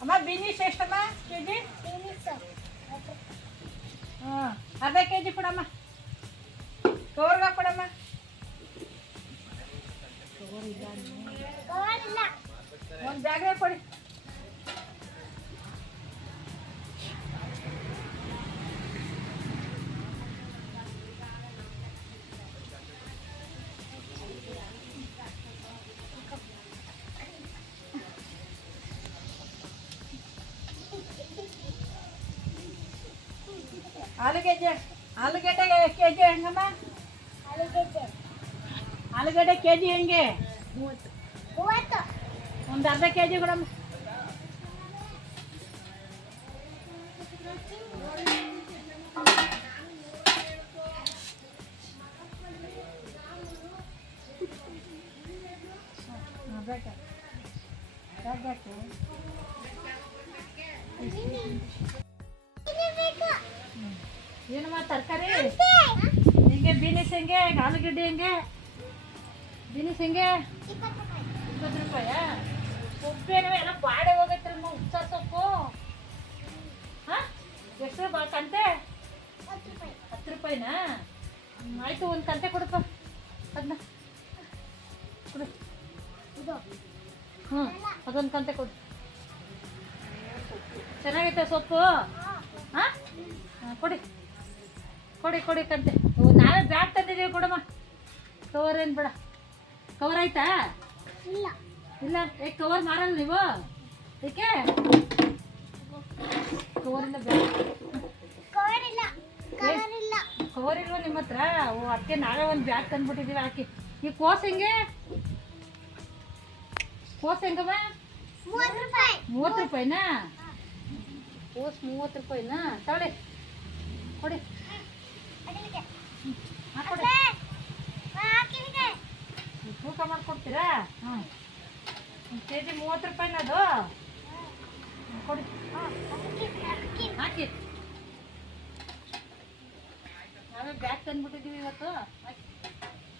ಅಮ್ಮ beans ಎಷ್ಟಮ್ಮ K G ಹಾಂ ಅರ್ಧ ಕೆ ಜಿ ಕೊಡಮ್ಮ. ಕವರ್ಗ ಕೊಡಮ್ಮ. ಒಂದು ಜಾಗ ಕೊಡಿ. ಆಲೂಗೆಡ್ಡೆ ಆಲೂಗೆಡ್ಡೆ ಕೆ ಜಿ ಹೆಂಗಮ್ಮ ಆಲೂಗಡ್ಡೆ ಕೆ ಜಿ ಹೆಂಗೆ ಒಂದು ಅರ್ಧ ಕೆ ಜಿ ಕೊಡಮ್ಮ ಹಾಂ, ಬೇಕಾ? ಏನಮ್ಮ ತರಕಾರಿ? ಹಿಂಗೆ? ಬೀನಿಸ್ ಹೆಂಗೆ? ಆಲೂಗಡ್ಡೆ ಹೆಂಗೆ? ಬೀನಿಸ್ ಹೆಂಗೆ? ಇಪ್ಪತ್ತು ರೂಪಾಯ. ಸೊಪ್ಪೇನು ಎಲ್ಲ ಬಾಡೆ ಹೋಗೈತ್ರಮ್ಮ ಉಚ್ಚ ಸೊಪ್ಪು. ಹಾಂ ಎಷ್ಟು ಬಾ ಕಂತೆ? ಹತ್ತು ರೂಪಾಯಿನಾ? ಆಯಿತು ಆಯ್ತು ಒಂದು ಕಂತೆ ಕೊಡಪ್ಪ. ಅದನ್ನ ಕೊಡು. ಹ್ಞೂ ಅದೊಂದು ಕಂತೆ ಕೊಡು. ಚೆನ್ನಾಗೈತೆ ಸೊಪ್ಪು? ಹಾಂ ಕೊಡಿ. ಕೊಡಿ ಕೊಡಿ ಕಂತೆ. ನಾವೇ ಬ್ಯಾಗ್ ತಂದಿದ್ದೀವಿ ಕೊಡಮ್ಮ. ಕವರ್ ಏನು ಬೇಡ. ಕವರ್ ಆಯ್ತಾ? ಇಲ್ಲ. ಇಲ್ಲ? ಏ ಕವರ್ ಮಾರಲ್ಲ ನೀವು? ಏಕೆ? ಕವರಿಂದ ಬ್ಯಾಗ್ ಕವರ್ ಇಲ್ವಾ ನಿಮ್ಮ ಹತ್ರ? ಓ ಅದಕ್ಕೆ ನಾವೇ ಒಂದು ಬ್ಯಾಗ್ ತಂದ್ಬಿಟ್ಟಿದ್ದೀವಿ ಹಾಕಿ. ಈ ಕೋಸ್ ಹೆಂಗೆ? ಕೋಸ್ ಹೆಂಗಮ್ಮ? ಮೂವತ್ತು. ರೂಪಾಯಿನಾ? ಕೋಸ್ ಮೂವತ್ತು ರೂಪಾಯಿನಾ? ತಗೊಳ್ಳಿ. ಕೊಡಿ. ತೂಕ ಮಾಡ್ಕೊಡ್ತೀರಾ? ಹಾಂ. ಒಂದು ಕೆ ಜಿ ಮೂವತ್ತು ರೂಪಾಯಿನ ಅದು? ಹ್ಮ್, ಕೊಡಿ. ಹಾಕಿ. ನಾವೇ ಬ್ಯಾಗ್ ತಂದ್ಬಿಟ್ಟಿದ್ದೀವಿ ಇವತ್ತು.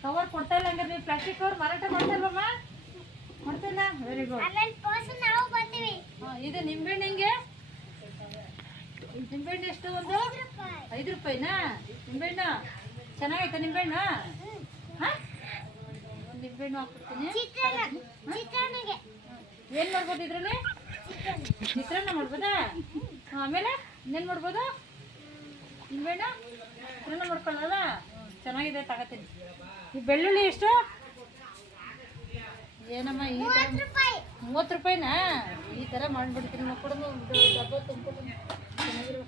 ಕವರ್ ಕೊಡ್ತಾ ಇಲ್ಲ ಹಂಗಾರೆ ನೀವು ಪ್ಲಾಸ್ಟಿಕ್ ಕವರ್ ಮಾರಾಟ ಮಾಡ್ತಾರಮ್ಮ ಮಾಡ್ತಿಲ್ಲ ವೆರಿ ಗುಡ್ ಹಾಂ ಇದು ನಿಂಬೆಹಣ್ಣು ಹೆಂಗೆ? ನಿಂಬೆಹಣ್ಣು ಎಷ್ಟು ಒಂದು? ಐದು ರೂಪಾಯಿನಾ? ನಿಂಬೆಹಣ್ಣು? ಚೆನ್ನಾಗೈತಾ ನಿಂಬೆಹಣ್ಣು? ಹಾಂ? ಒಂದು ನಿಂಬೆಹಣ್ಣು ಹಾಕ್ಬಿಡ್ತೀನಿ. ಏನು ಮಾಡ್ಬೋದು ಇದರಲ್ಲಿ? ಚಿತ್ರಾನ್ನ ಮಾಡ್ಬೋದಾ? ಆಮೇಲೆ ಇನ್ನೇನು ಮಾಡ್ಬೋದು? ನಿಂಬೆಣ್ಣ ಚಿತ್ರಾನ್ನ ಮಾಡ್ಕೊಳ್ಳಲ್ಲ ಚೆನ್ನಾಗಿದೆ ತಗೋತೀನಿ. ಈ ಬೆಳ್ಳುಳ್ಳಿ ಎಷ್ಟು? ಏನಮ್ಮ ಈ ಮೂವತ್ತು ರೂಪಾಯಿನಾ? ಈ ಥರ ಮಾಡ್ಬಿಡ್ತೀನಿ ಮಕ್ಕಳು ಡಬ್ಬ ತುಂಬ ಚೆನ್ನಾಗಿರುವ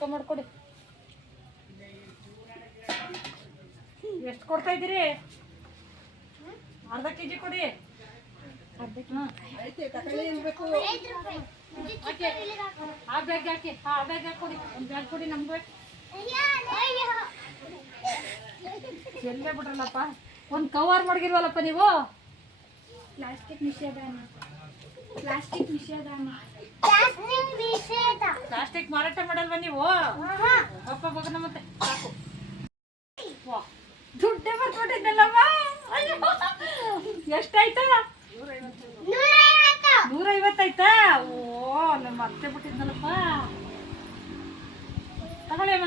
ತೂಕ ಮಾಡ್ಕೊಡಿ. ಎಷ್ಟು ಕೊಡ್ತಾ ಇದ್ದೀರಿ? ಅರ್ಧ ಕೆ ಜಿ ಕೊಡಿ. ಅರ್ಧ ಹಾಂ ಆ ಬ್ಯಾಗ್ ಹಾಕಿ. ಆ ಬ್ಯಾಗ್ ಹಾಕೊಡಿ. ಕೊಡಿ ಒಂದು ಬ್ಯಾಗ್ ಕೊಡಿ ನಮ್ಗೆ. ಎಲ್ಲೇ ಬಿಡ್ರಲ್ಲಪ್ಪ ಒಂದು ಕವರ್ ಮಡಗಿರ್ವಲ್ಲಪ್ಪ ನೀವು? ಪ್ಲಾಸ್ಟಿಕ್ ನಿಷೇಧಾನ ಪ್ಲಾಸ್ಟಿಕ್ ನಿಷೇಧಾನ ಪ್ಲಾಸ್ಟಿಕ್ ಮಾರಾಟ ಮಾಡಲ್ವಾ ನೀವು? ಅಪ್ಪ ಬಗನ ಮತ್ತೆ. ಸಾಕು. ದುಡ್ಡೇ ಬರ್ಕೊಟ್ಟಿದ್ದಲ್ಲಮ್ಮ ಎಷ್ಟಾಯ್ತಾ? ನೂರೈವತ್ತಾಯ್ತಾ? ಓ ನಮ್ಮ ಅತ್ತೆ ಬಿಟ್ಟಿದ್ನಲ್ಲಪ್ಪ ತಗೊಳ್ಳಿ ಅಮ್ಮ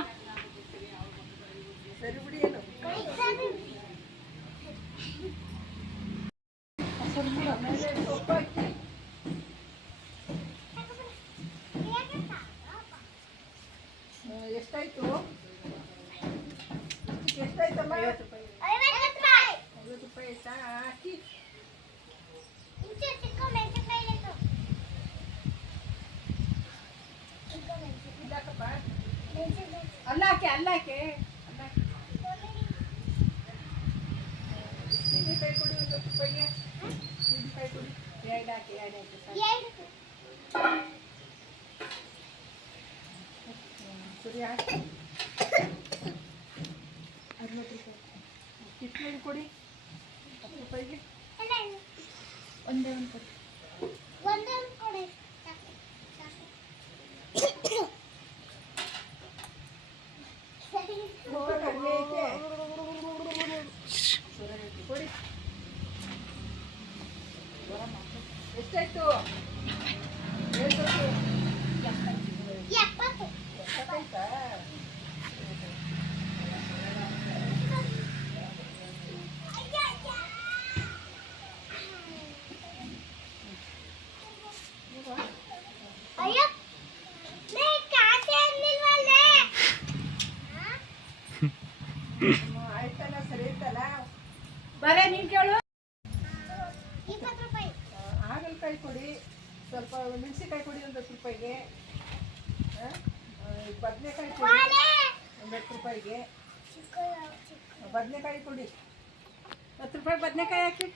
ಎಷ್ಟಾಯ್ತು? ಎಷ್ಟಾಯ್ತಮ್ಮ? ಐವತ್ತು ರೂಪಾಯಿ. ಐವತ್ತು ರೂಪಾಯಿ ಆಯ್ತಾ? ಹಾಕಿ ಇದಾಕಪ್ಪ? ಅಲ್ಲ ಹಾಕಿ ಅಲ್ಲ ಹಾಕಿ ಅಲ್ಲ ಹಾಕಿ ಸೀಗೆಕಾಯಿ ಕೊಡಿ ಒಂದು ರೂಪಾಯಿಗೆ. ಸೀಗೆಕಾಯಿ ಕೊಡಿ. ಎರಡು ಹಾಕಿ ಎರಡು ಹಾಕಿ ಕಿತ್ಲೆ ಕೊಡಿ ಹತ್ತು ರೂಪಾಯಿಗೆ ಒಂದೇ ಒಂದು ಕೊಡಿ ಅಲ್ಲೇ ಐತೆ. ಕೊಡಿ ಎಷ್ಟಾಯ್ತು ಎಷ್ಟಾಯ್ತು ಬರೇ ನೀನ್ ಕೇಳು. ಹಾಗಲಕಾಯಿ ಕೊಡಿ. ಸ್ವಲ್ಪ ಮೆಣಸಿನ್ಕಾಯಿ ಕೊಡಿ ಒಂದು ಹತ್ತು ರೂಪಾಯಿಗೆ. ಬದನೆಕಾಯಿ ಕೊಡಿ ಬಾಳೆ. ಒಂದು ಹತ್ತು ರೂಪಾಯಿಗೆ. ಚಿಕ್ಕ ಚಿಕ್ಕ. ಬದನೆಕಾಯಿ ಕೊಡಿ ಹತ್ತು ರೂಪಾಯಿ ಬದನೆಕಾಯಿ ಹಾಕಿ.